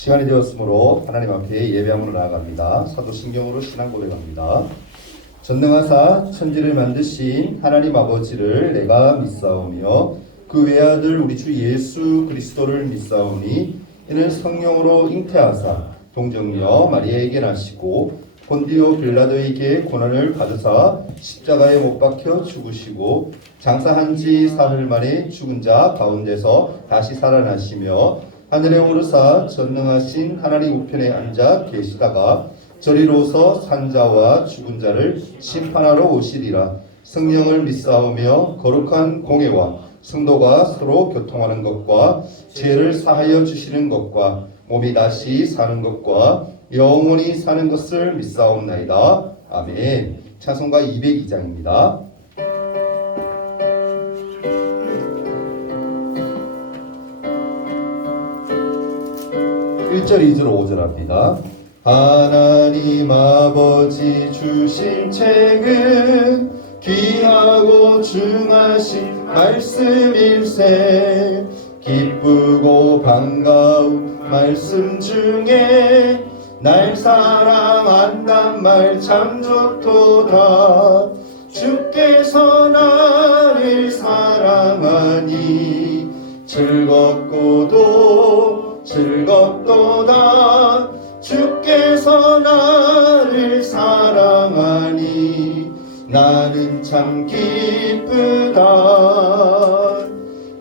시간이 되었으므로 하나님 앞에 예배함으로 나아갑니다. 사도신경으로 신앙 고백합니다. 전능하사 천지를 만드신 하나님 아버지를 내가 믿사오며 그 외아들 우리 주 예수 그리스도를 믿사오니 이는 성령으로 잉태하사 동정녀 마리아에게 나시고 본디오 빌라도에게 고난을 받으사 십자가에 못 박혀 죽으시고 장사한 지 사흘 만에 죽은 자 가운데서 다시 살아나시며 하늘에 오르사 전능하신 하나님 우편에 앉아 계시다가 저리로서 산자와 죽은 자를 심판하러 오시리라. 성령을 믿사오며 거룩한 공회와 성도가 서로 교통하는 것과 죄를 사하여 주시는 것과 몸이 다시 사는 것과 영원히 사는 것을 믿사옵나이다. 아멘. 찬송가 202장입니다. 1절, 2절, 5절 합니다. 하나님 아버지 주신 책은 귀하고 중하신 말씀일세. 기쁘고 반가운 말씀 중에 날 사랑한단 말 참 좋도다. 주께서 나를 사랑하니 즐겁도다. 주께서 나를 사랑하니 나는 참 기쁘다.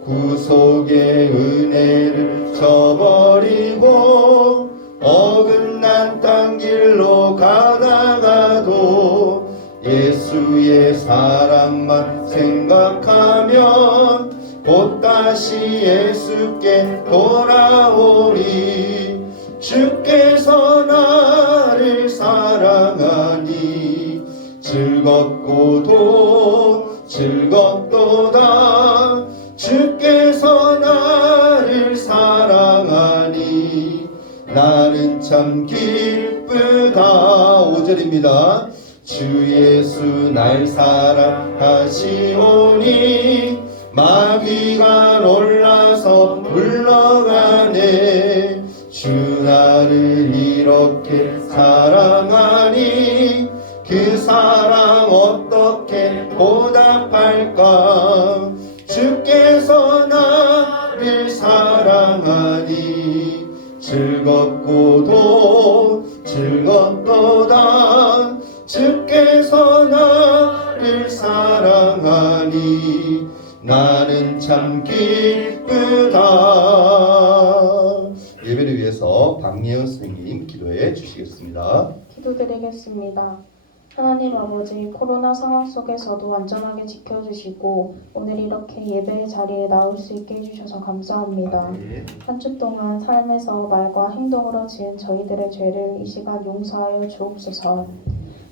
구속의 은혜를 저버리고 어긋난 땅 길로 가다가도 예수의 사랑만 생각하면 곧 다시 예수께 돌아오리. 주께서 나를 사랑하니 즐겁도다. 주께서 나를 사랑하니 나는 참 기쁘다. 5절입니다. 주 예수 날 사랑하시오니 마귀가 놀라서 물러가네. 주 나를 이렇게 사랑하니 그 사랑 어떻게 보답할까. 주께서 나를 사랑하니 즐겁도다. 주께서 나를 사랑하니 나는 참 기쁘다. 예배를 위해서 박예은 선생님 기도해 주시겠습니다. 기도드리겠습니다. 하나님 아버지, 코로나 상황 속에서도 안전하게 지켜주시고 오늘 이렇게 예배의 자리에 나올 수 있게 해주셔서 감사합니다. 한 주 동안 삶에서 말과 행동으로 지은 저희들의 죄를 이 시간 용서하여 주옵소서.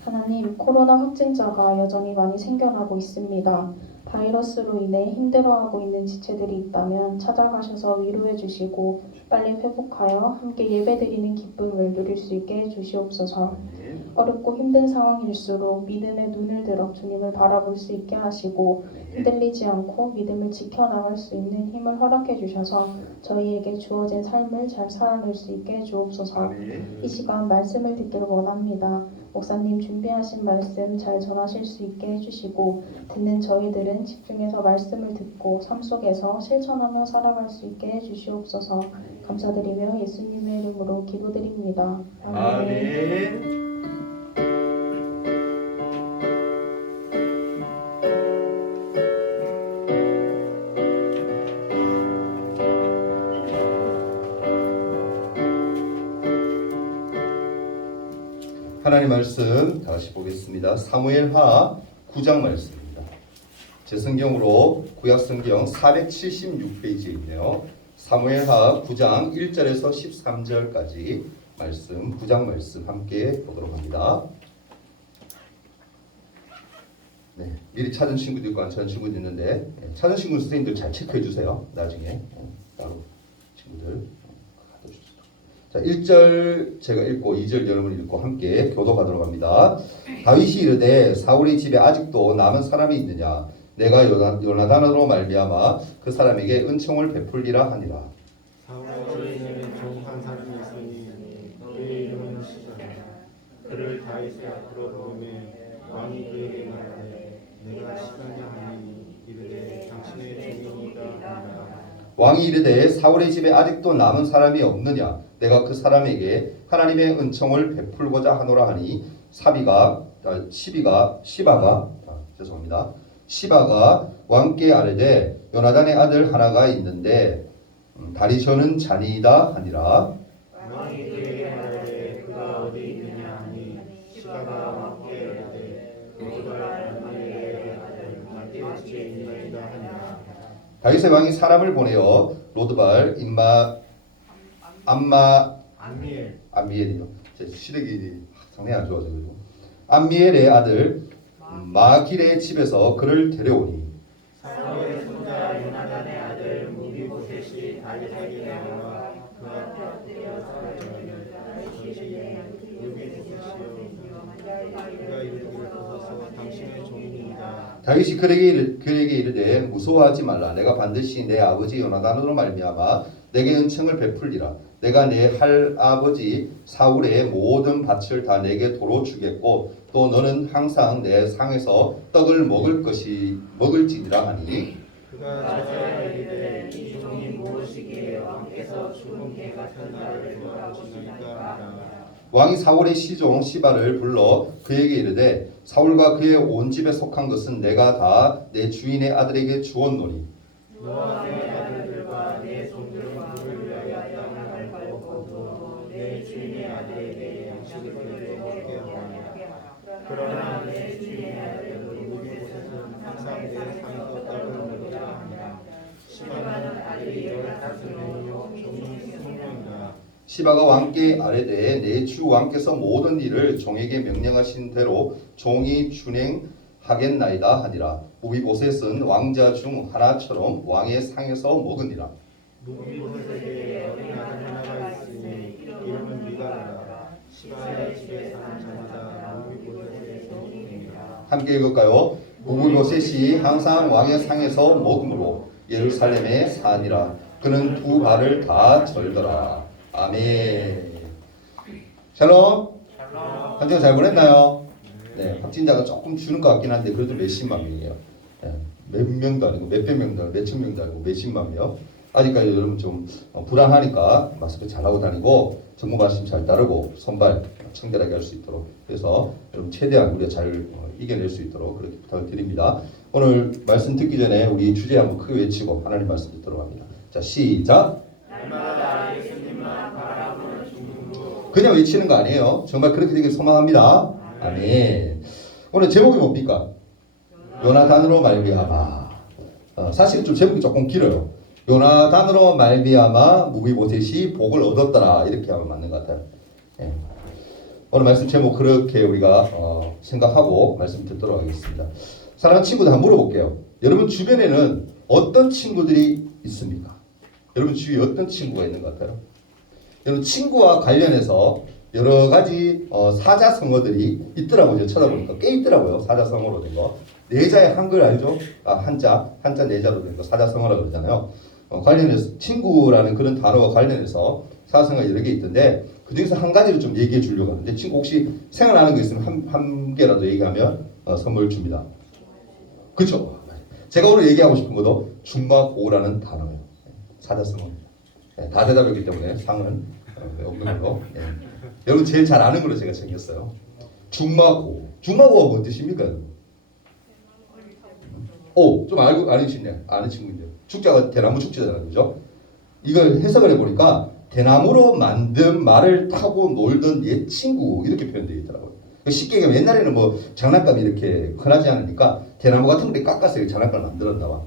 하나님, 코로나 확진자가 여전히 많이 생겨나고 있습니다. 바이러스로 인해 힘들어하고 있는 지체들이 있다면 찾아가셔서 위로해 주시고 빨리 회복하여 함께 예배드리는 기쁨을 누릴 수 있게 해주시옵소서. 어렵고 힘든 상황일수록 믿음의 눈을 들어 주님을 바라볼 수 있게 하시고 흔들리지 않고 믿음을 지켜나갈 수 있는 힘을 허락해 주셔서 저희에게 주어진 삶을 잘 살아낼 수 있게 해주옵소서. 이 시간 말씀을 듣기를 원합니다. 목사님 준비하신 말씀 잘 전하실 수 있게 해주시고 듣는 저희들은 집중해서 말씀을 듣고 삶 속에서 실천하며 살아갈 수 있게 해주시옵소서. 감사드리며 예수님의 이름으로 기도드립니다. 아멘. 하나님 말씀 다시 보겠습니다. 사무엘하 9장 말씀입니다. 제 성경으로 구약성경 476페이지에 있네요. 사무엘하 9장 1절에서 13절까지 말씀, 9장 말씀 함께 보도록 합니다. 네, 미리 찾은 친구도 있고 안 찾은 친구도 있는데 찾은 친구 선생님들 잘 체크해 주세요. 나중에 따로 친구들. 자, 1절 제가 읽고 2절 여러분이 읽고 함께 교도하도록 합니다. 다윗이 이르되 사울의 집에 아직도 남은 사람이 있느냐? 내가 요나단으로 말미암아 그 사람에게 은총을 베풀리라 하니라. 사울의 집에 종 한 사람이 있으니 다윗의 앞으로 부르매 왕이 그에게 말하되 내가 시간이 하니 이르되 당신의 종이니까 하니라. 왕이 이르되 사울의 집에 아직도 남은 사람이 없느냐? 내가 그 사람에게 하나님의 은총을 베풀고자 하노라 하니 시바가 왕께 아뢰되 요나단의 아들 하나가 있는데 다리 저는 자니이다 하니라. 왕이 그에게 말하되 그가 어디 있느냐 하니 시바가 왕께 이르되 로드발 암미엘의 아들 다윗의 집에 있나이다 하니라. 다윗의 왕이 사람을 보내어 로드발 암미엘이요. 제 시력이 상당히 안 좋아져가지고 암미엘의 아들 마길의 집에서 그를 데려오니 사울의 손자 요나단의 아들 무비보셋이 다윗에게 나와 그 앞에 엎드려 살아가며 당신의 무비보셋이여 그가 이르기를 벗어서 당신의 종이니이다. 다윗이 그에게 이르되 무서워하지 말라. 내가 반드시 내 아버지 요나단으로 말미암아 내게 은총을 베풀리라. 내가 내 할아버지 사울의 모든 밭을 다 내게 도로 주겠고 또 너는 항상 내 상에서 떡을 먹을지니라 하니 그가 저자에 이르되 이 종이 무엇이기에 왕께서 죽은 개 같은 나를 도와주시나이까 하니라. 왕이 사울의 시종 시바를 불러 그에게 이르되 사울과 그의 온 집에 속한 것은 내가 다 내 주인의 아들에게 주었노니 너와 내 아들들과 내 손들은 물을 위하여 땅을 밟고 또 내 주인의 아들에게 양식을 먹게 하라. 그러나 내 주인의 아들 무비보셋은 항상 내 상에서 떡을 먹으라 하니라. 시바는 아들이 15명이요 종이 20명이라. 시바가 왕께 아뢰되 내 주 왕께서 모든 일을 종에게 명령하신 대로 종이 준행하겠나이다 하니라. 무비보셋은 왕자 중 하나처럼 왕의 상에서 먹으니라. 무비보셋에게 어린 아들 하나가 있으니 이름은 미가라. 시바의 집에 사는 자마다 무비보셋의 종이니라. 함께 읽을까요? 무비보셋이 항상 왕의 상에서 먹음으로 예루살렘에 사니라. 그는 두 발을 다 절더라. 아멘. 샬롬. 한주간 잘 보냈나요? 네, 확진자가 조금 주는 것 같긴 한데 그래도 몇십만 명이에요. 몇 명도 아니고 몇백 명도 아니고 몇천 명도 아니고 몇십만 명. 아직까지 여러분 좀 불안하니까 마스크 잘 하고 다니고 정부 말씀 잘 따르고 선발 청결하게 할 수 있도록 그래서 여러분 최대한 우리가 잘 이겨낼 수 있도록 그렇게 부탁을 드립니다. 오늘 말씀 듣기 전에 우리 주제 한번 크게 외치고 하나님 말씀 듣도록 합니다. 자, 시작. 날마다 예수님만 바라보는 중으로 그냥 외치는 거 아니에요. 정말 그렇게 되길 소망합니다. 아멘. 오늘 제목이 뭡니까? 요나단으로 말미암아. 사실 좀 제목이 조금 길어요. 요나단으로 말미암아 무비보셋이 복을 얻었더라 이렇게 하면 맞는 것 같아요. 예. 오늘 말씀 제목 그렇게 우리가 생각하고 말씀 듣도록 하겠습니다. 사랑하는 친구들 한번 물어볼게요. 여러분 주변에는 어떤 친구들이 있습니까? 여러분 주위에 어떤 친구가 있는 것 같아요? 여러분 친구와 관련해서 여러 가지 사자성어들이 있더라고요. 쳐다보니까 꽤 있더라고요. 사자성어로 된 거. 내자의 한글 알죠? 한자 내자로 된 거 사자성어라고 그러잖아요. 관련해서 친구라는 그런 단어와 관련해서 사자성어가 여러 개 있던데 그 중에서 한 가지를 좀 얘기해 주려고 하는데 친구 혹시 생각나는 거 있으면 한 개라도 얘기하면 선물 줍니다. 그렇죠? 제가 오늘 얘기하고 싶은 것도 중마고라는 단어예요. 사자성어입니다. 네, 다 대답했기 때문에 상은 없는 걸로. 네. 여러분 제일 잘 아는 걸로 제가 챙겼어요. 중마고. 중마고가 뭔 뜻입니까? 좀 알고 아시네. 아는 친구인데. 축자가 대나무 축제잖아요, 그죠? 이걸 해석을 해보니까 대나무로 만든 말을 타고 놀던 옛 친구 이렇게 표현되어 있더라고요. 쉽게 얘기하면 옛날에는 뭐 장난감이 이렇게 흔하지 않으니까 대나무 같은 데 깎아서 장난감을 만들었나 봐.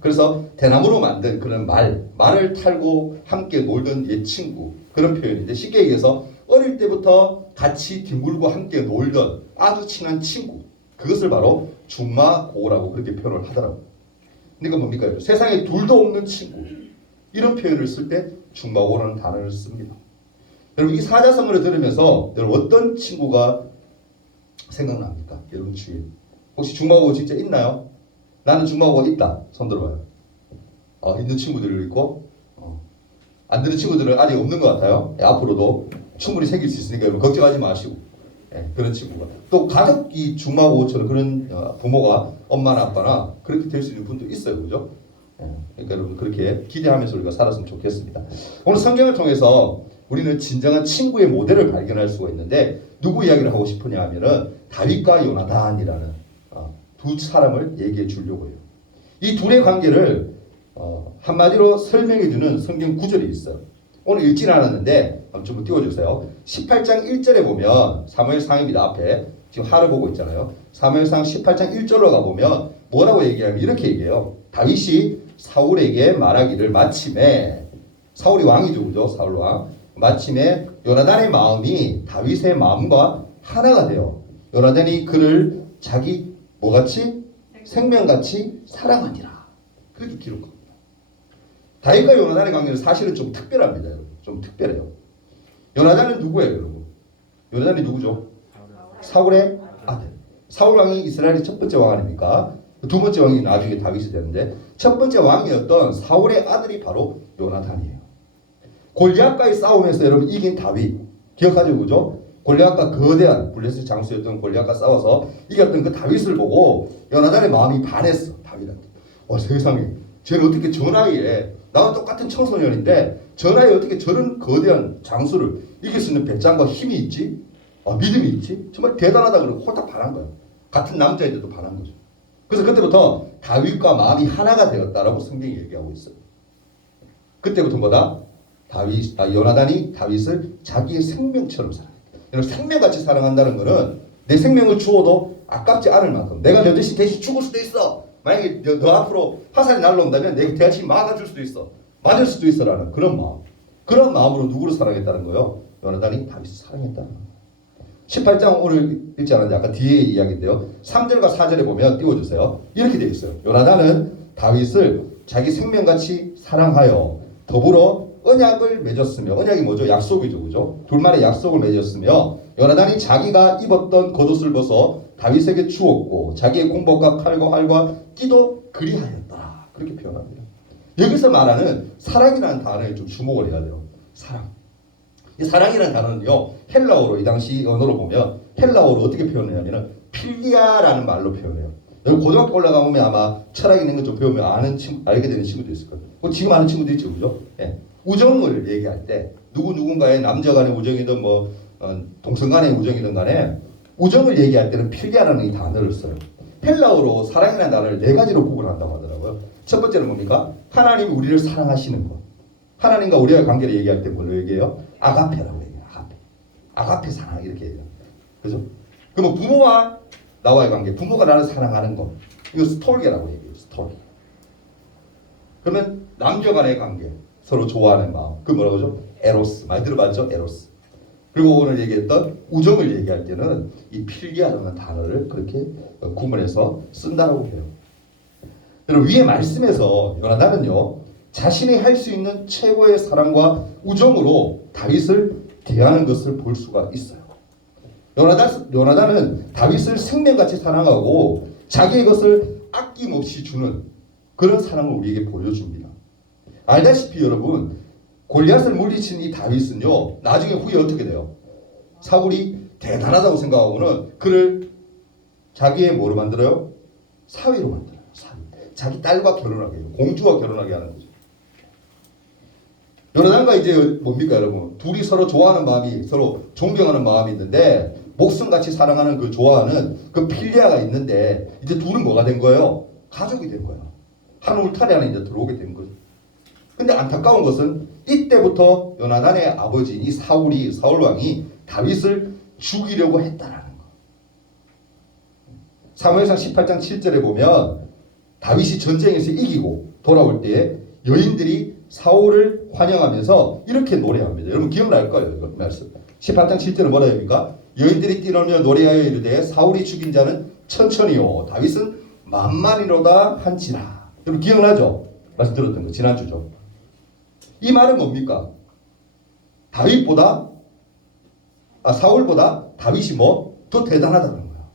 그래서 대나무로 만든 그런 말을 탈고 함께 놀던 옛 친구 그런 표현인데 쉽게 얘기해서 어릴 때부터 같이 뒹굴고 함께 놀던 아주 친한 친구 그것을 바로 중마고라고 그렇게 표현을 하더라고요. 그러니까 뭡니까? 세상에 둘도 없는 친구 이런 표현을 쓸 때 중마고라는 단어를 씁니다. 여러분 이 사자성어를 들으면서 여러분 어떤 친구가 생각납니까? 여러분 주위에 혹시 중마고 진짜 있나요? 나는 중마고가 있다. 손 들어봐요. 있는 친구들이 있고 안 되는 친구들은 아직 없는 것 같아요. 앞으로도 충분히 생길 수 있으니까 여러분 걱정하지 마시고 예, 그런 친구가. 또 가족이 중마고처럼 그런 부모가 엄마나 아빠나 그렇게 될 수 있는 분도 있어요. 그죠? 예, 그러니까 여러분 그렇게 기대하면서 우리가 살았으면 좋겠습니다. 오늘 성경을 통해서 우리는 진정한 친구의 모델을 발견할 수가 있는데 누구 이야기를 하고 싶으냐 하면은 다윗과 요나단이라는 두 사람을 얘기해 주려고 해요. 이 둘의 관계를 한마디로 설명해 주는 성경 구절이 있어요. 오늘 읽진 않았는데 좀 띄워주세요. 18장 1절에 보면 사무엘상입니다. 앞에 지금 하를 보고 있잖아요. 사무엘상 18장 1절로 가보면 뭐라고 얘기하면 이렇게 얘기해요. 다윗이 사울에게 말하기를 마침에 사울이 왕이죠. 그죠? 사울 왕. 마침에 요나단의 마음이 다윗의 마음과 하나가 되어 요나단이 그를 자기 뭐같이? 생명같이 사랑하니라. 그렇게 기록합니다. 다윗과 요나단의 관계는 사실은 좀 특별합니다. 여러분. 좀 특별해요. 요나단은 누구예요, 여러분? 요나단이 누구죠? 사울의 아들. 사울 왕이 이스라엘의 첫 번째 왕 아닙니까? 두 번째 왕이 나중에 다윗이 되는데 첫 번째 왕이었던 사울의 아들이 바로 요나단이에요. 골리앗과의 싸움에서 여러분 이긴 다윗 기억하죠, 그죠? 골리앗과 거대한 블레셋 장수였던 골리앗과 싸워서 이겼던 그 다윗을 보고 요나단의 마음이 반했어. 다윗한테. 와, 세상에 쟤는 어떻게 저 나이에 나와 똑같은 청소년인데 저 나이에 어떻게 저런 거대한 장수를 이길 수 있는 배짱과 힘이 있지? 믿음이 있지? 정말 대단하다 그러고 홀딱 반한 거야. 같은 남자인데도 반한 거죠. 그래서 그때부터 다윗과 마음이 하나가 되었다라고 성경이 얘기하고 있어요. 그때부터 뭐다? 요나단이 다윗을 자기의 생명처럼 사랑했다. 여러분, 생명같이 사랑한다는 것은 내 생명을 주어도 아깝지 않을 만큼 내가 너 대신 죽을 수도 있어. 만약에 너 앞으로 화살이 날라온다면 내가 대신 막아줄 수도 있어. 맞을 수도 있어라는 그런 마음. 그런 마음으로 누구를 사랑했다는 거예요? 요나단이 다윗을 사랑했다는 거예요. 18장 오늘 읽지 않았는데 아까 뒤에 이야기인데요. 3절과 4절에 보면 띄워주세요. 이렇게 되어 있어요. 요나단은 다윗을 자기 생명같이 사랑하여 더불어 언약을 맺었으며, 언약이 뭐죠? 약속이죠. 그죠? 둘만의 약속을 맺었으며 요나단이 자기가 입었던 겉옷을 벗어 다윗에게 주었고 자기의 공복과 칼과 활과 띠도 그리하였더라. 그렇게 표현합니다. 여기서 말하는 사랑이라는 단어에 좀 주목을 해야 돼요. 사랑. 이 사랑이라는 단어는요, 헬라어로 이 당시 언어로 보면 헬라어로 어떻게 표현하냐면 필리아라는 말로 표현해요. 여기 고등학교 올라가보면 아마 철학 있는 거 좀 배우면 알게 되는 친구도 있을 거예요. 지금 아는 친구도 있죠, 그죠? 예. 우정을 얘기할 때 누군가의 남자 간의 우정이든 동성 간의 우정이든 간에 우정을 얘기할 때는 필리아라는 이 단어를 써요. 헬라어로 사랑이라는 단어를 네 가지로 구분한다고 하더라고요. 첫 번째는 뭡니까? 하나님이 우리를 사랑하시는 것. 하나님과 우리의 관계를 얘기할 때 뭘로 얘기해요? 아가페라고 얘기해요. 아가페 사랑 이렇게 얘기해요. 그죠? 그러면 부모와 나와의 관계, 부모가 나를 사랑하는 것, 이거 스톨게라고 얘기해요. 스톨게. 그러면 남녀 간의 관계, 서로 좋아하는 마음, 그 뭐라고 하죠? 에로스. 많이 들어봤죠? 에로스. 그리고 오늘 얘기했던 우정을 얘기할 때는 이 필리아라는 단어를 그렇게 구분해서 쓴다라고 해요. 여러분, 위의 말씀에서 요나단은요, 자신이 할 수 있는 최고의 사랑과 우정으로 다윗을 대하는 것을 볼 수가 있어요. 요나단은 다윗을 생명같이 사랑하고 자기의 것을 아낌없이 주는 그런 사랑을 우리에게 보여줍니다. 알다시피 여러분, 골리앗을 물리친 이 다윗은요, 나중에 후에 어떻게 돼요? 사울이 대단하다고 생각하고는 그를 자기의 뭐로 만들어요? 사위로 만들어요. 사위. 자기 딸과 결혼하게 해요. 공주와 결혼하게 하는 거죠. 요나단과 이제 뭡니까 여러분? 둘이 서로 좋아하는 마음이, 서로 존경하는 마음이 있는데 목숨같이 사랑하는 그 좋아하는 그 필리아가 있는데 이제 둘은 뭐가 된 거예요? 가족이 된 거예요. 한 울타리 안에 이제 들어오게 된 거죠. 근데 안타까운 것은 이때부터 요나단의 아버지인 이 사울 왕이 다윗을 죽이려고 했다라는 거. 사무엘상 18장 7절에 보면 다윗이 전쟁에서 이기고 돌아올 때에 여인들이 사울을 환영하면서 이렇게 노래합니다. 여러분 기억날 거예요. 이거 말씀. 18장 7절은 뭐라 합니까? 여인들이 뛰놀며 노래하여 이르되 사울이 죽인 자는 천천히요 다윗은 만만이로다 한지라. 여러분 기억나죠? 말씀 들었던 거 지난주죠. 이 말은 뭡니까? 사울보다 다윗이 더 대단하다는 거야.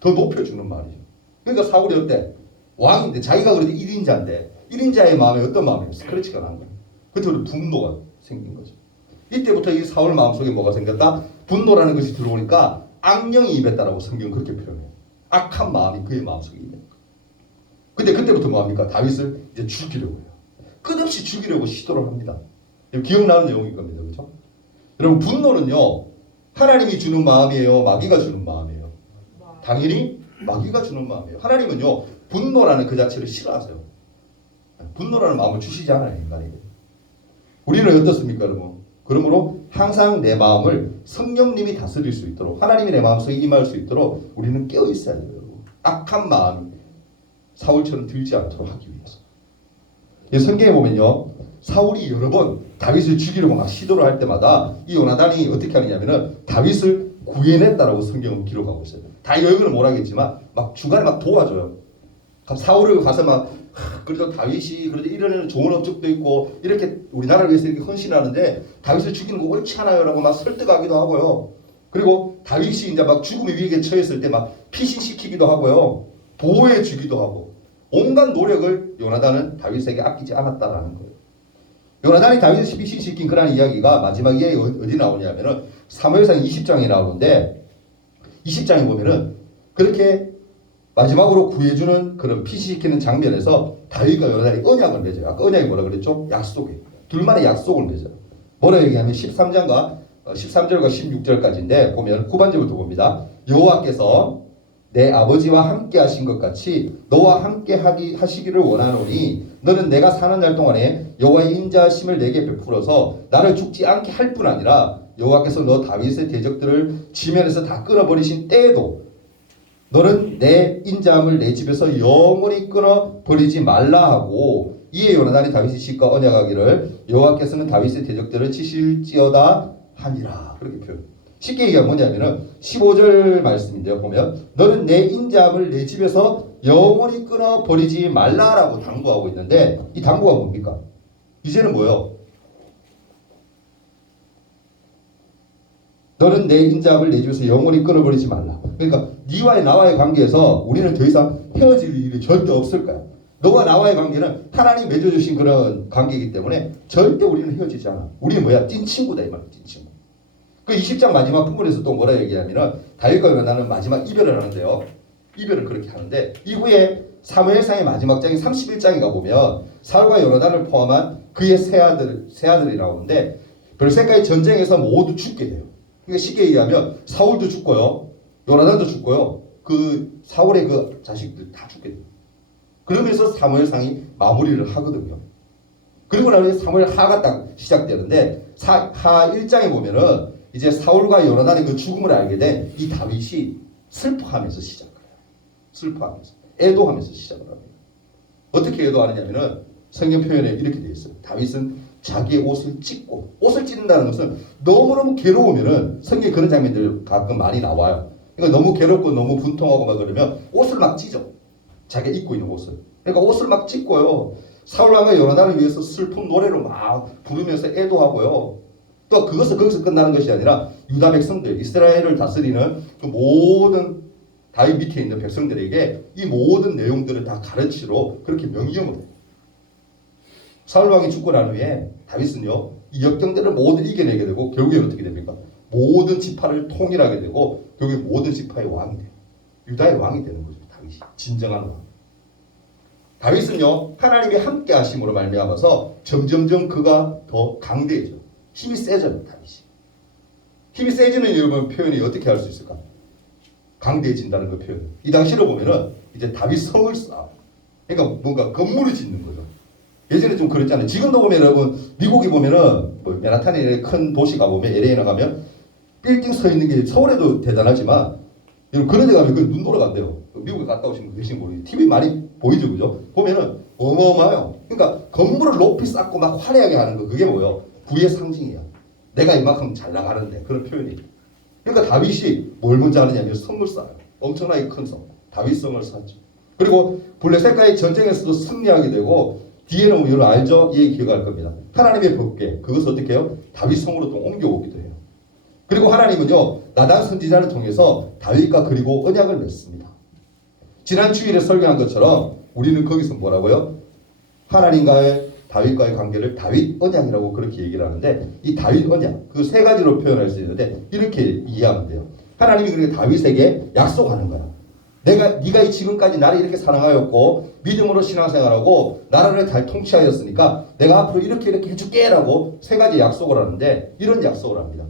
더 높여주는 말이죠. 그러니까 사울이 어때? 왕인데 자기가 그래도 1인자인데 1인자의 마음에 어떤 마음이에요? 스크래치가 난 거예요. 그때부터 분노가 생긴 거죠. 이때부터 이 사울 마음속에 뭐가 생겼다? 분노라는 것이 들어오니까 악령이 임했다라고 성경은 그렇게 표현해요. 악한 마음이 그의 마음속에 임했다. 근데 그때부터 뭐합니까? 다윗을 이제 죽이려고 해요. 끝없이 죽이려고 시도를 합니다. 기억나는 내용일 겁니다. 그렇죠? 여러분 분노는요. 하나님이 주는 마음이에요? 마귀가 주는 마음이에요? 당연히 마귀가 주는 마음이에요. 하나님은요. 분노라는 그 자체를 싫어하세요. 분노라는 마음을 주시지 않아요. 인간에게. 우리는 어떻습니까? 여러분? 그러므로 항상 내 마음을 성령님이 다스릴 수 있도록 하나님이 내 마음속에 임할 수 있도록 우리는 깨어 있어야 돼요. 여러분. 악한 마음이 사울처럼 들지 않도록 하기 위해서. 성경에 보면요. 사울이 여러 번 다윗을 죽이려고 막 시도를 할 때마다 이 요나단이 어떻게 하느냐면은 다윗을 구해냈다라고 성경은 기록하고 있어요. 다 여행을 못 하겠지만 막 중간에 막 도와줘요. 사울을 가서 막 그래도 다윗이 그래도 이런 좋은 업적도 있고 이렇게 우리나라를 위해서 이렇게 헌신하는데 다윗을 죽이는 거 옳지 않아요라고 막 설득하기도 하고요. 그리고 다윗이 이제 막 죽음의 위기에 처했을 때 막 피신시키기도 하고요. 보호해 주기도 하고 온갖 노력을 요나단은 다윗에게 아끼지 않았다라는 거예요. 요나단이 다윗을 피신시킨 그런 이야기가 마지막 이야기 어디 나오냐면은 사무엘상 20장에 나오는데 20장에 보면은 그렇게 마지막으로 구해주는 그런 피신시키는 장면에서 다윗과 요나단이 언약을 맺어요. 아까 언약이 뭐라 그랬죠? 약속이에요. 둘만의 약속을 맺어요. 뭐라 얘기하면 13절과 16절까지인데 보면 후반절부터 봅니다. 여호와께서 내 아버지와 함께 하신 것 같이 너와 함께 하시기를 원하노니 너는 내가 사는 날 동안에 여호와의 인자하심을 내게 베풀어서 나를 죽지 않게 할 뿐 아니라 여호와께서 너 다윗의 대적들을 지면에서 다 끊어버리신 때에도 너는 내 인자함을 내 집에서 영원히 끊어버리지 말라 하고 이에 요나단이 다윗의 집과 언약하기를 여호와께서는 다윗의 대적들을 치실지어다 하니라. 그렇게 표현. 쉽게 얘기하면 뭐냐면은 15절 말씀인데요. 보면 너는 내 인자함을 내 집에서 영원히 끊어버리지 말라라고 당부하고 있는데 이 당부가 뭡니까? 이제는 뭐예요? 너는 내 인자함을 내 집에서 영원히 끊어버리지 말라. 그러니까 네와의 나와의 관계에서 우리는 더 이상 헤어질 일이 절대 없을 거야. 너와 나와의 관계는 하나님 맺어주신 그런 관계이기 때문에 절대 우리는 헤어지지 않아. 우리는 뭐야? 찐 친구다 이 말이야. 찐 친구. 그 20장 마지막 부분에서 또 뭐라 얘기하냐면은 다윗과 요나단은 마지막 이별을 하는데요. 이별을 그렇게 하는데 이후에 사무엘상의 마지막 장인 31장에 가보면 사울과 요나단을 포함한 그의 세 아들이 나오는데 별세가의 전쟁에서 모두 죽게 돼요. 그러니까 쉽게 얘기하면 사울도 죽고요. 요나단도 죽고요. 그 사울의 그 자식들 다 죽게 돼요. 그러면서 사무엘상이 마무리를 하거든요. 그리고 나서 사무엘 하가 딱 시작되는데 하 1장에 보면은 이제 사울과 요나단의 그 죽음을 알게 된 이 다윗이 슬퍼하면서 시작을 해요. 슬퍼하면서 애도하면서 시작을 합니다. 어떻게 애도하느냐면은 성경 표현에 이렇게 되어 있어요. 다윗은 자기의 옷을 찢고 옷을 찢는다는 것은 너무너무 괴로우면은 성경에 그런 장면들 가끔 많이 나와요. 그러니까 너무 괴롭고 너무 분통하고 막 그러면 옷을 막 찢어. 자기가 입고 있는 옷을. 그러니까 옷을 막 찢고요. 사울왕과 요나단을 위해서 슬픈 노래를 막 부르면서 애도하고요. 또 그것은 거기서 끝나는 것이 아니라 유다 백성들, 이스라엘을 다스리는 그 모든 다윗 밑에 있는 백성들에게 이 모든 내용들을 다 가르치러 그렇게 명령을 해요. 사울왕이 죽고 난 후에 다윗은요 이 역경들을 모두 이겨내게 되고 결국에 어떻게 됩니까? 모든 지파를 통일하게 되고 결국에 모든 지파의 왕이 돼요. 유다의 왕이 되는 거죠. 다윗이 진정한 왕. 다윗은요 하나님이 함께 하심으로 말미암아서 점점점 그가 더 강대해져. 힘이 세져요. 다윗이. 힘이 세지는 여러분 표현이 어떻게 할 수 있을까? 강대해진다는 그 표현. 이 당시로 보면은 이제 다윗 성을 쌓아. 그러니까 뭔가 건물을 짓는 거죠. 예전에 좀 그랬잖아요. 지금도 보면 여러분 미국에 보면은 뭐 맨하탄에 큰 도시 가보면 LA나 가면 빌딩 서 있는 게 서울에도 대단하지만 여러분 그런 데 가면 그 눈 돌아간대요. 미국에 갔다 오신 분 계신 분이 TV 많이 보이죠, 그죠? 보면은 어마어마해요. 그러니까 건물을 높이 쌓고 막 화려하게 하는 거 그게 뭐예요? 부의 상징이야. 내가 이만큼 잘 나가는데 그런 표현이. 그러니까 다윗이 뭘 먼저 하느냐면 성을 쌓아요. 엄청나게 큰 성. 다윗성을 쌓죠. 그리고 블레셋과의 전쟁에서도 승리하게 되고 뒤에는 여러분 알죠? 이 얘기 기억할 겁니다. 하나님의 법궤 그것을 어떻게 해요? 다윗성으로 또 옮겨오기도 해요. 그리고 하나님은요 나단 선지자를 통해서 다윗과 그리고 언약을 맺습니다. 지난 주일에 설교한 것처럼 우리는 거기서 뭐라고요? 하나님과의 다윗과의 관계를 다윗 언약이라고 그렇게 얘기를 하는데 이 다윗 언약 그 세 가지로 표현할 수 있는데 이렇게 이해하면 돼요. 하나님이 그렇게 다윗에게 약속하는 거야. 네가 지금까지 나를 이렇게 사랑하였고 믿음으로 신앙생활하고 나라를 잘 통치하였으니까 내가 앞으로 이렇게 해줄게라고 세 가지 약속을 하는데 이런 약속을 합니다.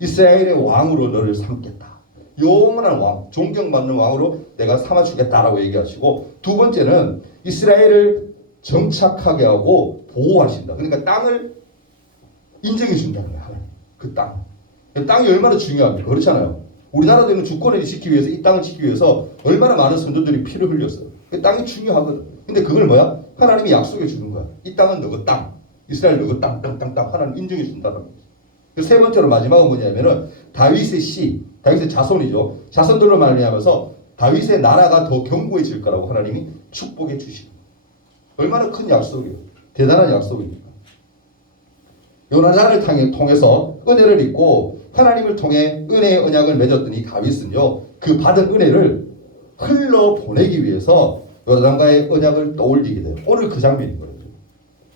이스라엘의 왕으로 너를 삼겠다. 영원한 왕, 존경받는 왕으로 내가 삼아주겠다라고 얘기하시고 두 번째는 이스라엘을 정착하게 하고 보호하신다. 그러니까 땅을 인정해 준다는 거야. 그 땅. 땅이 얼마나 중요합니까? 그렇잖아요. 우리나라도 있는 주권을 지키기 위해서 이 땅을 지키기 위해서 얼마나 많은 선조들이 피를 흘렸어요. 그 땅이 중요하거든. 근데 그걸 뭐야? 하나님이 약속해 주는 거야. 이 땅은 너의 땅. 이스라엘 너의 땅. 하나님 인정해 준다는 거예요. 세 번째로 마지막은 뭐냐면은 다윗의 씨, 다윗의 자손이죠. 자손들로 말미암아서 다윗의 나라가 더 견고해질 거라고 하나님이 축복해 주시고 얼마나 큰 약속이에요. 대단한 약속입니다. 요나단을 통해서 은혜를 입고 하나님을 통해 은혜의 언약을 맺었더니 다윗은요 그 받은 은혜를 흘러보내기 위해서 요나단과의 언약을 떠올리게 돼요. 오늘 그 장면인 거예요.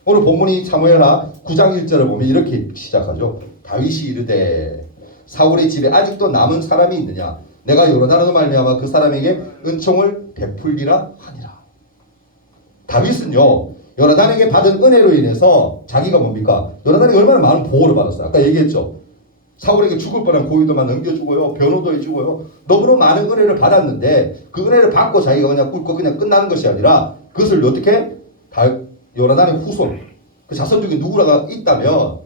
오늘 본문이 사무엘하 9장 1절을 보면 이렇게 시작하죠. 다윗이 이르되 사울의 집에 아직도 남은 사람이 있느냐? 내가 요나단으로 말미암아 그 사람에게 은총을 베풀리라 하니라. 다윗은요 요나단에게 받은 은혜로 인해서 자기가 뭡니까? 요나단이 얼마나 많은 보호를 받았어요. 아까 얘기했죠. 사울에게 죽을 뻔한 고의도만 넘겨주고요. 변호도 해주고요. 너무나 많은 은혜를 받았는데 그 은혜를 받고 자기가 그냥 꿇고 그냥 끝나는 것이 아니라 그것을 어떻게? 요나단의 후손, 그 자손 중에 누구라가 있다면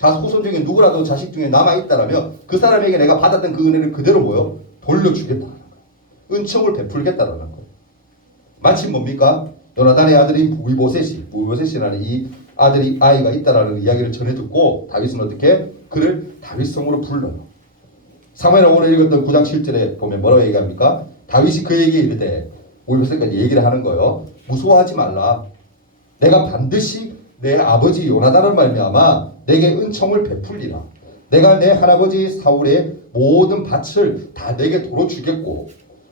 후손 중에 누구라도 자식 중에 남아있다라면 그 사람에게 내가 받았던 그 은혜를 그대로 뭐요? 돌려주겠다는 거예요. 은총을 베풀겠다라는 거예요. 마침 뭡니까? 요나단의 아들인 부이보셋이라는 이 아이가 있다라는 이야기를 전해 듣고 다윗은 어떻게? 그를 다윗성으로 불러요. 사무엘하 오늘 읽었던 9장 7절에 보면 뭐라고 얘기합니까? 다윗이 그에게 이르되 부이보셋까지 얘기를 하는 거예요. 무서워하지 말라. 내가 반드시 내 아버지 요나단을 말미암아 내게 은총을 베풀리라. 내가 내 할아버지 사울의 모든 밭을 다 내게 도로 주겠고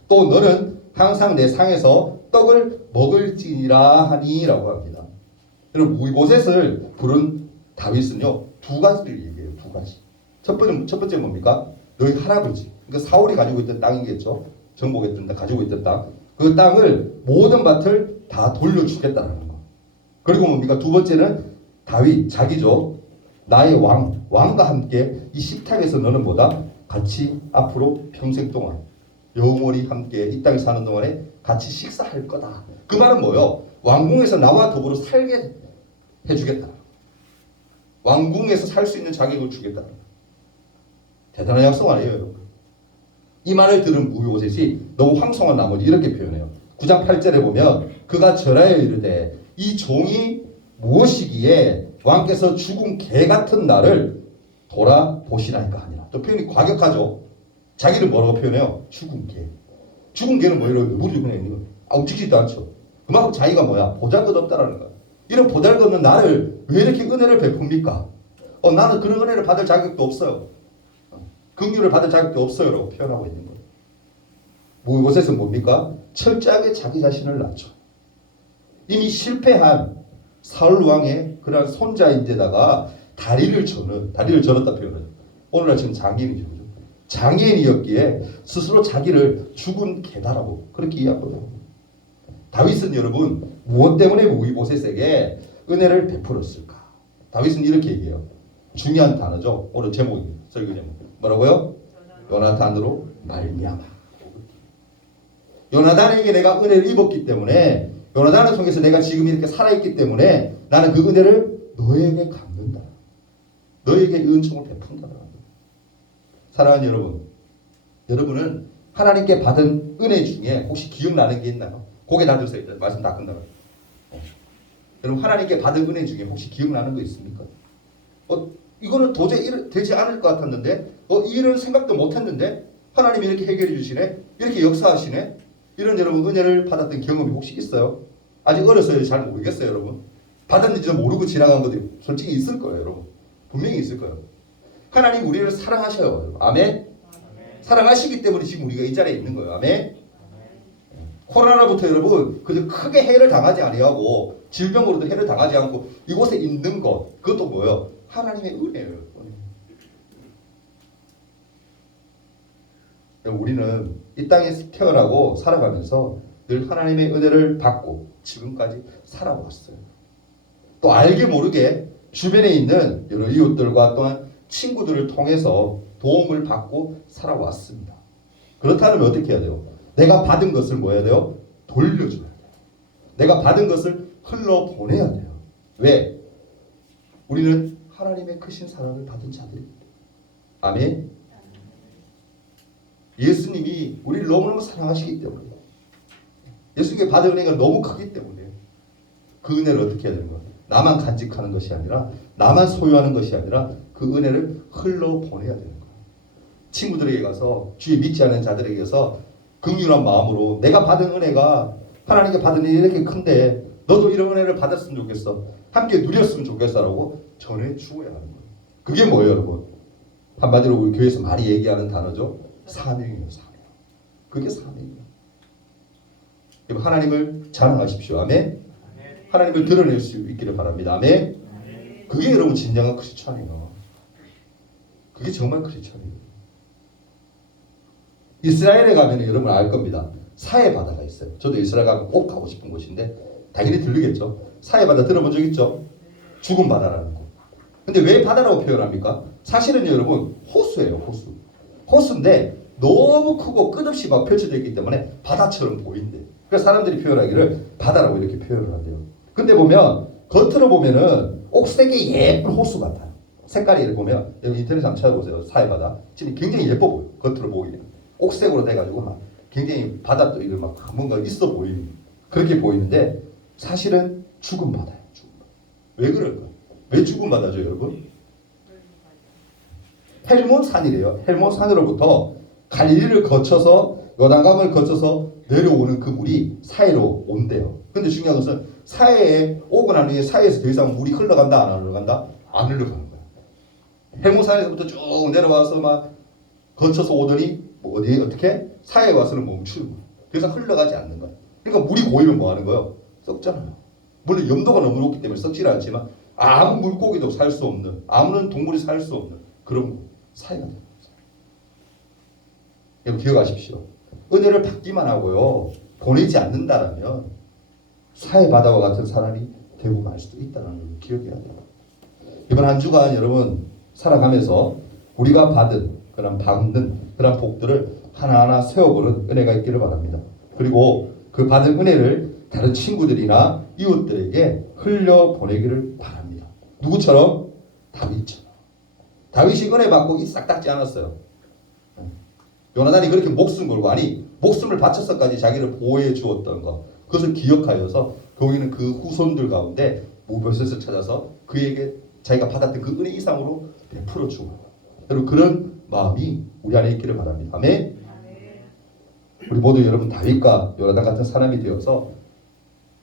또 너는 항상 내 상에서 떡을 먹을지니라 하니라고 합니다. 여러분 부이보셋을 부른 다윗은요 두 가지를 얘기해요. 두 가지. 첫 번째 뭡니까? 너희 할아버지. 그러니까 사울이 가지고 있던 땅이겠죠. 정복했던 땅, 가지고 있던 땅. 그 땅을 모든 밭을 다 돌려주겠다는 거. 그리고 뭡니까? 두 번째는 다윗 자기죠. 나의 왕과 함께 이 식탁에서 너는 뭐다? 같이 앞으로 평생 동안 영원히 함께 이 땅에 사는 동안에 같이 식사할 거다. 그 말은 뭐예요? 왕궁에서 나와 더불어 살게 해주겠다. 왕궁에서 살 수 있는 자격을 주겠다. 대단한 약속 아니에요, 여러분? 이 말을 들은 부이보셋이 너무 황송한 나머지 이렇게 표현해요. 9장 8절에 보면 그가 절하여 이르되 이 종이 무엇이기에 왕께서 죽은 개 같은 나를 돌아보시나이까 하니라. 또 표현이 과격하죠. 자기를 뭐라고 표현해요? 죽은 개. 죽은 개는 뭐 이런 물이 그냥 있는 거예요. 움직이지도 않죠. 그만큼 자기가 뭐야? 보잘것없다라는 거야. 이런 보잘것없는 나를 왜 이렇게 은혜를 베풉니까? 나는 그런 은혜를 받을 자격도 없어요. 긍휼을 받을 자격도 없어요. 라고 표현하고 있는 거예요. 이것에서 뭡니까? 철저하게 자기 자신을 낮춰. 이미 실패한 사울 왕의 그런 손자인데다가 다리를 저었다 표현해요. 오늘날 지금 장애인이죠. 장애인이었기에 스스로 자기를 죽은 개다라고 그렇게 이해하거든요. 다윗은 여러분 무엇 때문에 이보셋에게 은혜를 베풀었을까? 다윗은 이렇게 얘기해요. 중요한 단어죠. 오늘 제목이 설교 제목 뭐라고요? 요나단으로 말미암아. 요나단에게 내가 은혜를 입었기 때문에 요나단을 통해서 내가 지금 이렇게 살아있기 때문에 나는 그 은혜를 너에게 갚는다. 너에게 은총을 베푼다. 사랑하는 여러분, 여러분은 하나님께 받은 은혜 중에 혹시 기억나는 게 있나요? 고개 놔두세요. 말씀 다 끝나면. 여러분 하나님께 받은 은혜 중에 혹시 기억나는 거 있습니까? 이거는 도저히 되지 않을 것 같았는데 이런 생각도 못했는데 하나님이 이렇게 해결해 주시네? 이렇게 역사하시네? 이런 여러분 은혜를 받았던 경험이 혹시 있어요? 아직 어려서요. 잘 모르겠어요. 여러분. 받았는지도 모르고 지나간 것들이 솔직히 있을 거예요. 여러분. 분명히 있을 거예요. 하나님 우리를 사랑하셔요. 아멘? 사랑하시기 때문에 지금 우리가 이 자리에 있는 거예요. 아멘? 코로나로부터 여러분 그저 크게 해를 당하지 아니하고 질병으로도 해를 당하지 않고 이곳에 있는 것, 그것도 뭐예요? 하나님의 은혜예요. 우리는 이 땅에 태어나고 살아가면서 늘 하나님의 은혜를 받고 지금까지 살아왔어요. 또 알게 모르게 주변에 있는 여러 이웃들과 또한 친구들을 통해서 도움을 받고 살아왔습니다. 그렇다면 어떻게 해야 돼요? 내가 받은 것을 뭐 해야 돼요? 돌려줘야 돼요. 내가 받은 것을 흘러보내야 돼요. 왜? 우리는 하나님의 크신 사랑을 받은 자들입니다. 아멘. 예수님이 우리를 너무너무 사랑하시기 때문에, 예수님께 받은 은혜가 너무 크기 때문에 그 은혜를 어떻게 해야 되는 거예요? 나만 간직하는 것이 아니라, 나만 소유하는 것이 아니라 그 은혜를 흘러보내야 되는 거예요. 친구들에게 가서, 주의 믿지 않는 자들에게서 긍휼한 마음으로 내가 받은 은혜가 하나님께 받은 은혜 이렇게 큰데 너도 이런 은혜를 받았으면 좋겠어, 함께 누렸으면 좋겠어라고 전해주어야 하는 거예요. 그게 뭐예요, 여러분? 한마디로 우리 교회에서 많이 얘기하는 단어죠. 사명이에요. 사명. 그게 사명이에요. 하나님을 자랑하십시오. 아멘. 하나님을 드러낼 수 있기를 바랍니다. 아멘. 그게 여러분 진정한 크리스천이에요. 그게 정말 크리스천이에요. 이스라엘에 가면 여러분 알 겁니다. 사해 바다가 있어요. 저도 이스라엘 가면 꼭 가고 싶은 곳인데 당연히 들르겠죠. 사해 바다 들어본 적 있죠? 죽은 바다라는 곳. 근데 왜 바다라고 표현합니까? 사실은 여러분 호수예요. 호수. 호수인데 너무 크고 끝없이 막 펼쳐져 있기 때문에 바다처럼 보인대. 그래서 사람들이 표현하기를 바다라고 이렇게 표현을 한대요. 근데 보면 겉으로 보면은 옥색의 예쁜 호수 같아요. 색깔이 이렇게 보면 여기 인터넷에 한번 찾아보세요. 사해바다. 지금 굉장히 예뻐 보여. 겉으로 보이면 옥색으로 돼가지고 막 굉장히 바다도 이런 막 뭔가 있어 보이는 그렇게 보이는데 사실은 죽은 바다예요. 죽은 바다. 왜 그럴까요? 왜 죽은 바다죠, 여러분? 헬몬산이래요. 헬몬산으로부터 갈릴리를 거쳐서 요단강을 거쳐서 내려오는 그 물이 사해로 온대요. 근데 중요한 것은 사해에 오고 난 후에 사해에서 더 이상 물이 흘러간다 안 흘러간다? 안 흘러가는 거야. 헬몬산에서부터 쭉 내려와서 막 거쳐서 오더니 뭐 어디 어떻게 사해에 와서는 멈추는 거야. 그래서 흘러가지 않는 거야. 그러니까 물이 고이면 뭐 하는 거예요? 썩잖아요. 물론 염도가 너무 높기 때문에 썩지는 않지만 아무 물고기도 살 수 없는, 아무런 동물이 살 수 없는 그런 사해가 됩니다. 여러분 기억하십시오. 은혜를 받기만 하고요, 보내지 않는다라면 사해 바다와 같은 사람이 되고 말 수도 있다는 걸 기억해야 돼요. 이번 한 주간 여러분 살아가면서 우리가 받은 그런 복들을 하나하나 세워보는 은혜가 있기를 바랍니다. 그리고 그 받은 은혜를 다른 친구들이나 이웃들에게 흘려보내기를 바랍니다. 누구처럼? 다윗처럼. 다윗이 은혜 받고 이 싹 닦지 않았어요. 요나단이 그렇게 목숨 걸고, 아니 목숨을 바쳐서까지 자기를 보호해 주었던 것, 그것을 기억하여서 거기는 그 후손들 가운데 모베셋을 찾아서 그에게 자기가 받았던 그 은혜 이상으로 베풀어 주고, 여러분 그런 마음이 우리 안에 있기를 바랍니다. 아멘. 우리 모두 여러분 다윗과 요나단 같은 사람이 되어서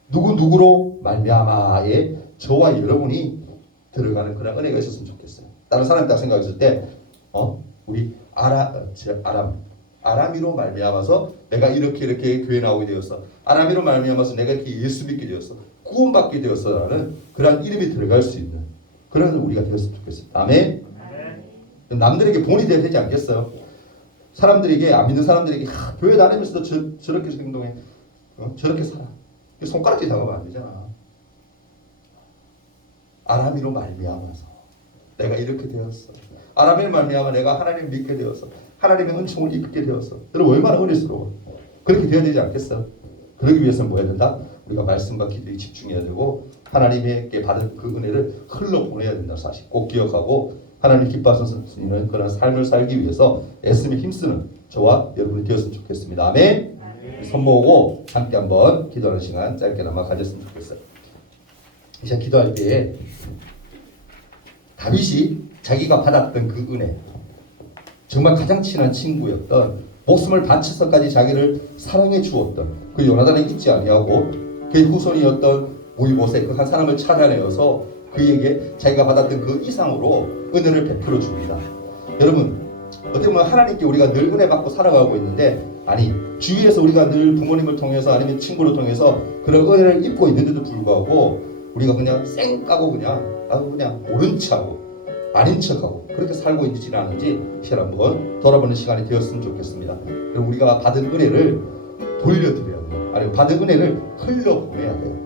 누구로 말미암아에 저와 여러분이 들어가는 그런 은혜가 있었으면 좋겠어요. 다른 사람이 딱 생각했을 때 우리 아람이로 말미암아서 내가 이렇게 교회 나오게 되었어. 아람이로 말미암아서 내가 이렇게 예수 믿게 되었어. 구원받게 되었어라는 그런 이름이 들어갈 수 있는 그런 우리가 되었으면 좋겠습니다. 아멘. 남들에게 본이 되어야 되지 않겠어요? 사람들에게, 안 믿는 사람들에게 교회 다니면서도 저렇게 행동해, 저렇게 살아. 손가락질 당하면 안 되잖아. 아람이로 말미암아서 내가 이렇게 되었어. 아람이로 말미암아 내가 하나님을 믿게 되었어. 하나님의 은총을 입게 되었어. 여러분 얼마나 은혜스러워. 그렇게 되어야 되지 않겠어요? 그러기 위해서는 뭐 해야 된다? 우리가 말씀과 기도에 집중해야 되고 하나님께 받은 그 은혜를 흘러보내야 된다는 사실 꼭 기억하고, 하나님 기뻐하시는 그런 삶을 살기 위해서 애쓰며 힘쓰는 저와 여러분이 되었으면 좋겠습니다. 아멘. 손 모으고 함께 한번 기도하는 시간 짧게나마 가졌으면 좋겠어요. 이제 기도할 때에 다윗이 자기가 받았던 그 은혜, 정말 가장 친한 친구였던, 목숨을 바쳐서까지 자기를 사랑해 주었던 그 요나단을 잊지 아니하고 그의 후손이었던 모이보셋 그 한 사람을 찾아내어서 그에게 자기가 받았던 그 이상으로 은혜를 베풀어 줍니다. 여러분 어떻게 보면 하나님께 우리가 늘 은혜 받고 살아가고 있는데 아니, 주위에서 우리가 늘 부모님을 통해서 아니면 친구를 통해서 그런 은혜를 입고 있는데도 불구하고 우리가 그냥 쌩까고 그냥 모른 척하고 아닌 척하고 그렇게 살고 있지는 않은지 시간 한번 돌아보는 시간이 되었으면 좋겠습니다. 그리고 우리가 받은 은혜를 돌려드려야 돼요. 아니, 받은 은혜를 흘려보내야 돼요.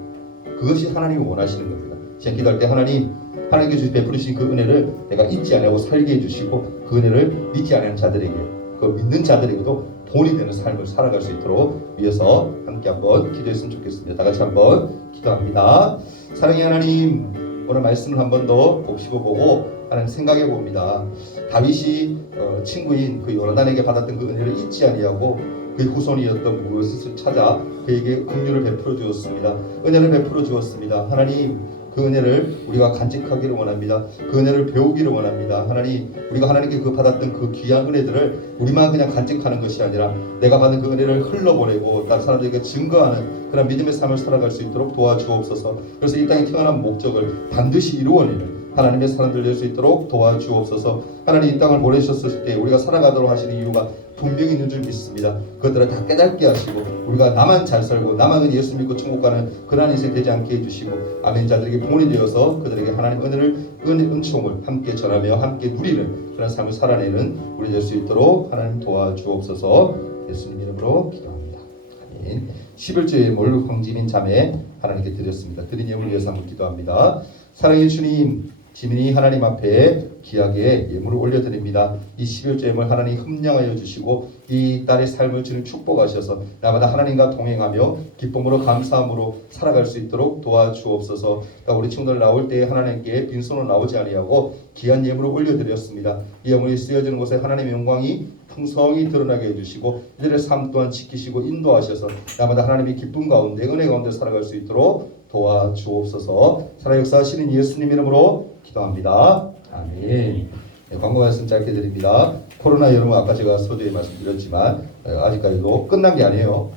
그것이 하나님이 원하시는 겁니다. 시간 기도할 때 하나님께서 베풀으신 그 은혜를 내가 잊지 아니하고 살게 해주시고 그 은혜를 믿지 않는 자들에게, 그 믿는 자들에게도 본이 되는 삶을 살아갈 수 있도록 위해서 함께 한번 기도했으면 좋겠습니다. 다 같이 한번 기도합니다. 사랑의 하나님, 오늘 말씀을 한 번 더 곱씹어 보고 하나님 생각해 봅니다. 다윗이 친구인 그 요나단에게 받았던 그 은혜를 잊지 아니하고 그의 후손이었던 무엇을 찾아 그에게 긍휼을 베풀어 주었습니다. 은혜를 베풀어 주었습니다. 하나님, 그 은혜를 우리가 간직하기를 원합니다. 그 은혜를 배우기를 원합니다. 하나님, 우리가 하나님께 그 받았던 그 귀한 은혜들을 우리만 그냥 간직하는 것이 아니라 내가 받은 그 은혜를 흘러보내고 다른 사람들에게 증거하는 그런 믿음의 삶을 살아갈 수 있도록 도와주옵소서. 그래서 이 땅에 태어난 목적을 반드시 이루어내는 하나님의 사람들 될 수 있도록 도와주옵소서. 하나님, 이 땅을 보내셨을 때 우리가 살아가도록 하시는 이유가 분명히 있는 줄 믿습니다. 그것들을 다 깨닫게 하시고 우리가 나만 잘 살고 나만 예수 믿고 천국 가는 그러한 인생 되지 않게 해주시고 아멘 자들에게 본이 되어서 그들에게 하나님 은총을 함께 전하며 함께 누리는 그런 삶을 살아내는 우리 될 수 있도록 하나님 도와주옵소서. 예수님 이름으로 기도합니다. 아멘. 11조의 예물 황지민 자매 하나님께 드렸습니다. 드린 예물 위해서 한번 기도합니다. 사랑의 주님, 지민이 하나님 앞에 귀하게 예물을 올려드립니다. 이 11조 예물 하나님 흠량하여 주시고 이 딸의 삶을 주님 축복하셔서 나마다 하나님과 동행하며 기쁨으로 감사함으로 살아갈 수 있도록 도와주옵소서. 우리 친구들 나올 때 하나님께 빈손으로 나오지 아니하고 귀한 예물을 올려드렸습니다. 이 예물이 쓰여지는 곳에 하나님의 영광이 풍성히 드러나게 해주시고 이들의 삶 또한 지키시고 인도하셔서 나마다 하나님의 기쁨 가운데 은혜 가운데 살아갈 수 있도록 도와주옵소서. 살아 역사하시는 예수님 이름으로 기도합니다. 아멘. 네, 광고 말씀 짧게 드립니다. 코로나 여러분 아까 제가 서두에 말씀드렸지만 아직까지도 끝난 게 아니에요.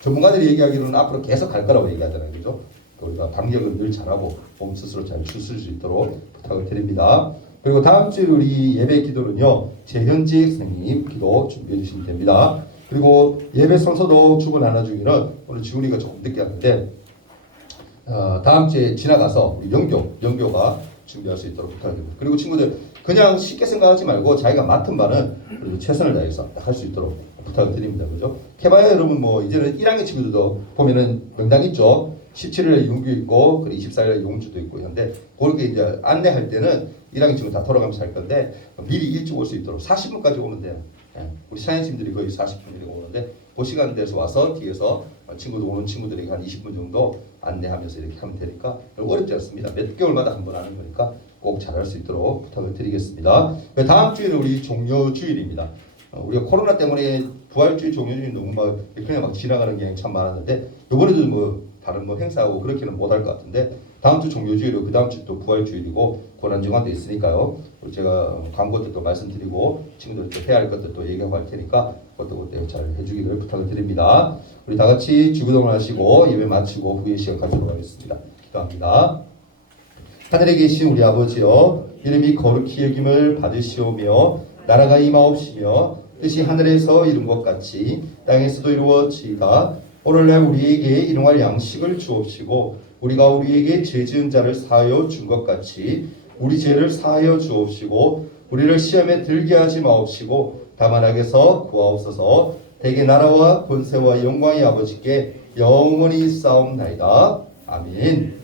전문가들이 얘기하기로는 앞으로 계속 갈 거라고 얘기하잖아요. 그죠? 우리가 방역을 늘 잘하고 몸 스스로 잘 추스릴 수 있도록 부탁을 드립니다. 그리고 다음 주 우리 예배 기도는요, 재현직 선생님 기도 준비해 주시면 됩니다. 그리고 예배 성서도 주보 나눠 주기는 오늘 지훈이가 조금 늦게 하는데 다음 주에 지나가서 우리 영교가 준비할 수 있도록 부탁드립니다. 그리고 친구들 그냥 쉽게 생각하지 말고 자기가 맡은 바는 그래도 최선을 다해서 할 수 있도록 부탁을 드립니다. 그죠? 캐봐야 여러분 뭐 이제는 1학년 친구들도 보면은 명당 있죠. 17일에 용규 있고 그리고 24일에 용주도 있고 있는데 그렇게 이제 안내할 때는 1학년 친구 다 돌아가면서 할 건데 미리 일찍 올 수 있도록 40분까지 오면 돼요. 우리 사연팀들이 거의 40분이고 오는데 그 시간대에서 와서 뒤에서 친구들 오는 친구들에게 한 20분 정도 안내하면서 이렇게 하면 되니까 어렵지 않습니다. 몇 개월마다 한 번 하는 거니까 꼭 잘할 수 있도록 부탁을 드리겠습니다. 다음 주에는 우리 종료주일입니다. 우리가 코로나 때문에 부활주일, 종료주일 너무 그냥 막 지나가는 게 참 많았는데 이번에도 뭐 다른 뭐 행사하고 그렇게는 못할 것 같은데 다음 주 종료주일이고 그 다음 주 또 부활주일이고 고난주간도 있으니까요. 제가 광고 때 또 말씀드리고 친구들 또 해야 할 것들 또 얘기하고 할 테니까 그것도 잘 해주기를 부탁을 드립니다. 우리 다 같이 주기도문을 하시고 예배 마치고 후의 시간 갖도록 하겠습니다. 기도합니다. 하늘에 계신 우리 아버지여, 이름이 거룩히 여김을 받으시오며 나라가 임하옵시며 뜻이 하늘에서 이룬 것 같이 땅에서도 이루어지이다. 오늘날 우리에게 일용할 양식을 주옵시고 우리가 우리에게 죄 지은 자를 사하여 준 것 같이 우리 죄를 사하여 주옵시고 우리를 시험에 들게 하지 마옵시고 다만 악에서 구하옵소서. 대개 나라와 권세와 영광의 아버지께 영원히 싸움나이다. 아멘.